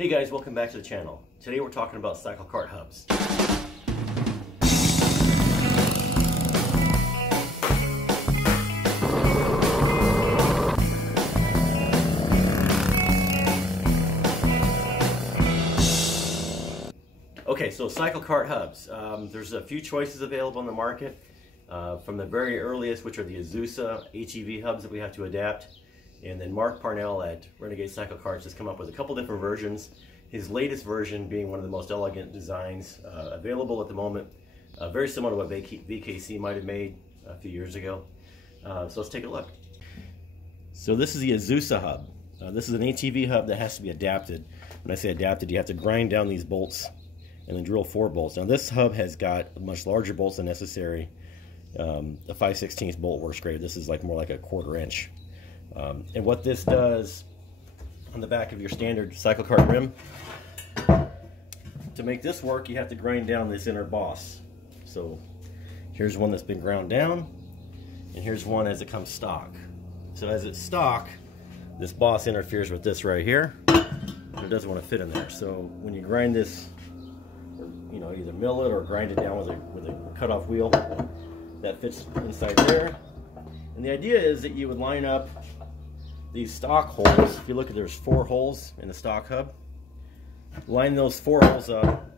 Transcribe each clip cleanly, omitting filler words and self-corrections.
Hey guys, welcome back to the channel. Today we're talking about CycleKart hubs. Okay, so CycleKart hubs. There's a few choices available in the market. From the very earliest, which are the Azusa HEV hubs that we have to adapt. And then Mark Parnell at Renegade CycleKarts has come up with a couple different versions. His latest version being one of the most elegant designs available at the moment. Very similar to what VKC might have made a few years ago. So let's take a look. So this is the Azusa hub. This is an HEV hub that has to be adapted. When I say adapted, you have to grind down these bolts and then drill 4 bolts. Now this hub has got much larger bolts than necessary. The 5/16 bolt works great. This is more like a 1/4 inch. And what this does on the back of your standard CycleKart rim, to make this work, you have to grind down this inner boss. So here's one that's been ground down, and here's one as it comes stock. So as it's stock, this boss interferes with this right here, and it doesn't want to fit in there. So when you grind this, or, either mill it or grind it down with a cutoff wheel, that fits inside there. And the idea is that you would line up these stock holes. If you look, there's 4 holes in the stock hub. Line those 4 holes up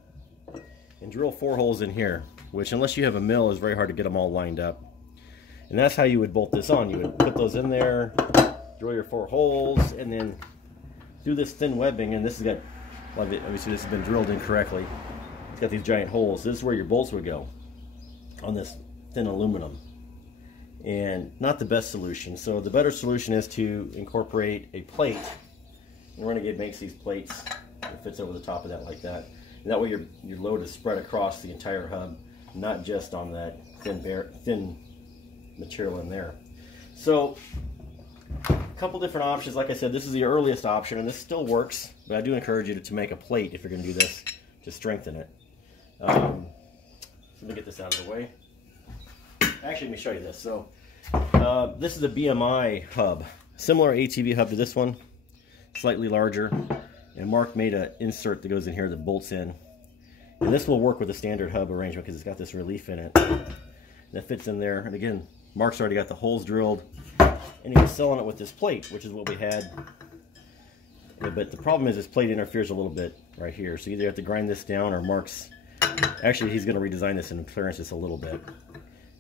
and drill 4 holes in here, which, unless you have a mill, is very hard to get them all lined up. And that's how you would bolt this on. You would put those in there, drill your 4 holes, and then do this thin webbing. And this has got, obviously this has been drilled incorrectly. It's got these giant holes. This is where your bolts would go on this thin aluminum. And not the best solution. So the better solution is to incorporate a plate. And Renegade makes these plates. It fits over the top of that like that. And that way your load is spread across the entire hub, not just on that thin material in there. So a couple different options. Like I said, this is the earliest option, and this still works. But I do encourage you to make a plate if you're going to do this to strengthen it. So let me get this out of the way. Actually, let me show you this. So this is a BMI hub, similar HEV hub to this one, slightly larger. And Mark made an insert that goes in here that bolts in. And this will work with the standard hub arrangement because it's got this relief in it. And that fits in there. And again, Mark's already got the holes drilled. And he was selling it with this plate, which is what we had. But the problem is this plate interferes a little bit right here. So you either have to grind this down, or Mark's, actually he's going to redesign this and clearance this a little bit.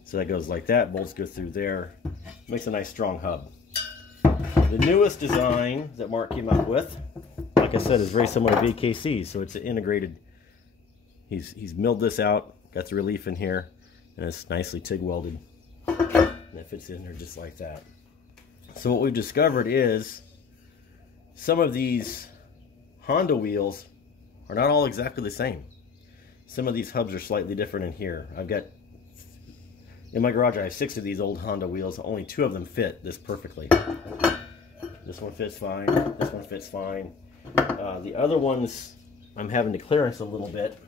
So that goes like that, bolts go through there. Makes a nice strong hub. The newest design that Mark came up with, like I said, is very similar to VKC. So it's an integrated, he's milled this out, got the relief in here, and it's nicely TIG welded. And it fits in there just like that. So what we've discovered is some of these Honda wheels are not all exactly the same. Some of these hubs are slightly different in here. In my garage, I have 6 of these old Honda wheels. Only 2 of them fit this perfectly. This one fits fine. This one fits fine. The other ones, I'm having to clearance a little bit.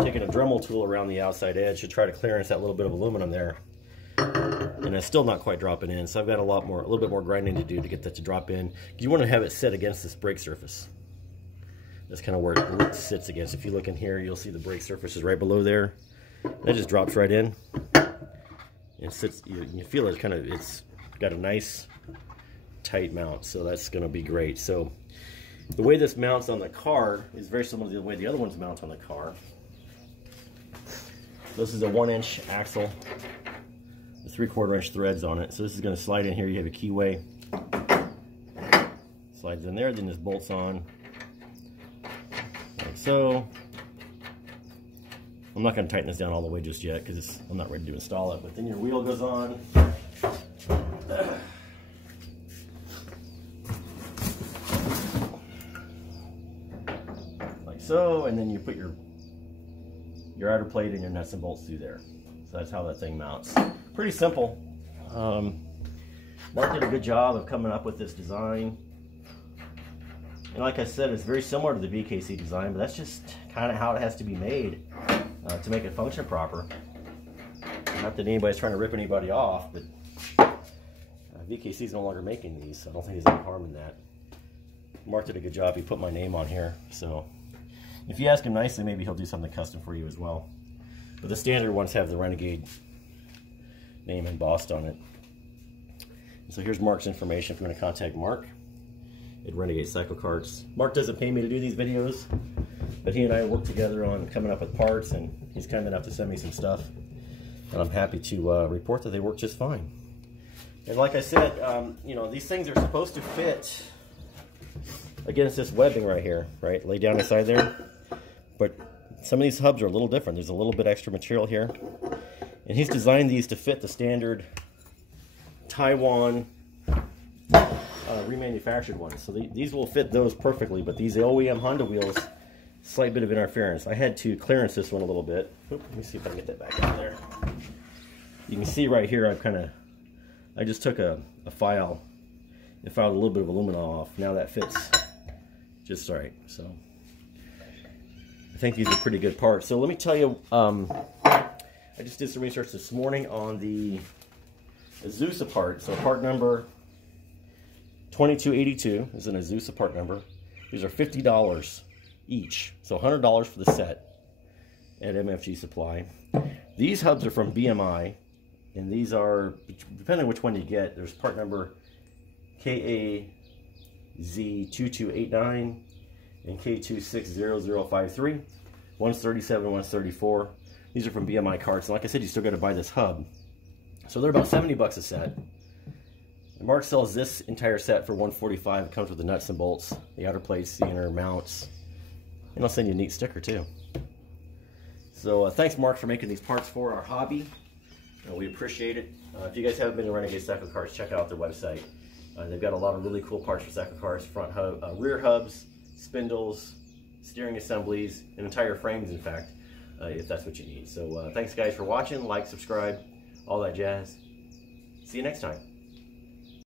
Taking a Dremel tool around the outside edge to try to clearance that little bit of aluminum there. And it's still not quite dropping in. So I've got a little bit more grinding to do to get that to drop in. You want to have it set against this brake surface. That's kind of where it sits against. If you look in here, you'll see the brake surface is right below there. That just drops right in. It sits. You feel it kind of. It's got a nice tight mount, so that's going to be great. So the way this mounts on the car is very similar to the way the other ones mount on the car. This is a 1-inch axle with 3/4 inch threads on it. So this is going to slide in here. You have a keyway. Slides in there. Then this bolts on like so. I'm not going to tighten this down all the way just yet because I'm not ready to install it. But then your wheel goes on. Like so. And then you put your outer plate and your nuts and bolts through there. So that's how that thing mounts. Pretty simple. Mark did a good job of coming up with this design. And like I said, it's very similar to the VKC design, but that's just kind of how it has to be made. To make it function proper. Not that anybody's trying to rip anybody off, but VKC is no longer making these, so I don't think there's any harm in that. Mark did a good job. He put my name on here, so if you ask him nicely, maybe he'll do something custom for you as well. But the standard ones have the Renegade name embossed on it. And so here's Mark's information if you want to contact Mark at Renegade CycleKarts. Mark doesn't pay me to do these videos, but he and I work together on coming up with parts, and he's kind enough to send me some stuff, and I'm happy to report that they work just fine. And like I said, you know, these things are supposed to fit against this webbing right here, right? Lay down inside there. But some of these hubs are a little different. There's a little bit extra material here. And he's designed these to fit the standard Taiwan remanufactured ones. So these will fit those perfectly, but these OEM Honda wheels, slight bit of interference. I had to clearance this one a little bit. Oop, let me see if I can get that back out there. You can see right here, I just took a file and filed a little bit of aluminum off. Now that fits just right. So I think these are pretty good parts. So let me tell you, I just did some research this morning on the Azusa part. So part number 2282 is an Azusa part number. These are $50 each, so $100 for the set at MFG Supply. These hubs are from BMI, and these are, depending on which one you get, there's part number KAZ2289 and K260053. One's 37, one's 34. These are from BMI Karts, and like I said, you still got to buy this hub. So they're about 70 bucks a set. And Mark sells this entire set for $145. It comes with the nuts and bolts, the outer plates, the inner mounts, and I'll send you a neat sticker too. So thanks, Mark, for making these parts for our hobby. We appreciate it. If you guys haven't been to Renegade CycleKarts, check out their website. They've got a lot of really cool parts for CycleKarts: front hub, rear hubs, spindles, steering assemblies, and entire frames, in fact, if that's what you need. So thanks, guys, for watching. Like, subscribe, all that jazz. See you next time.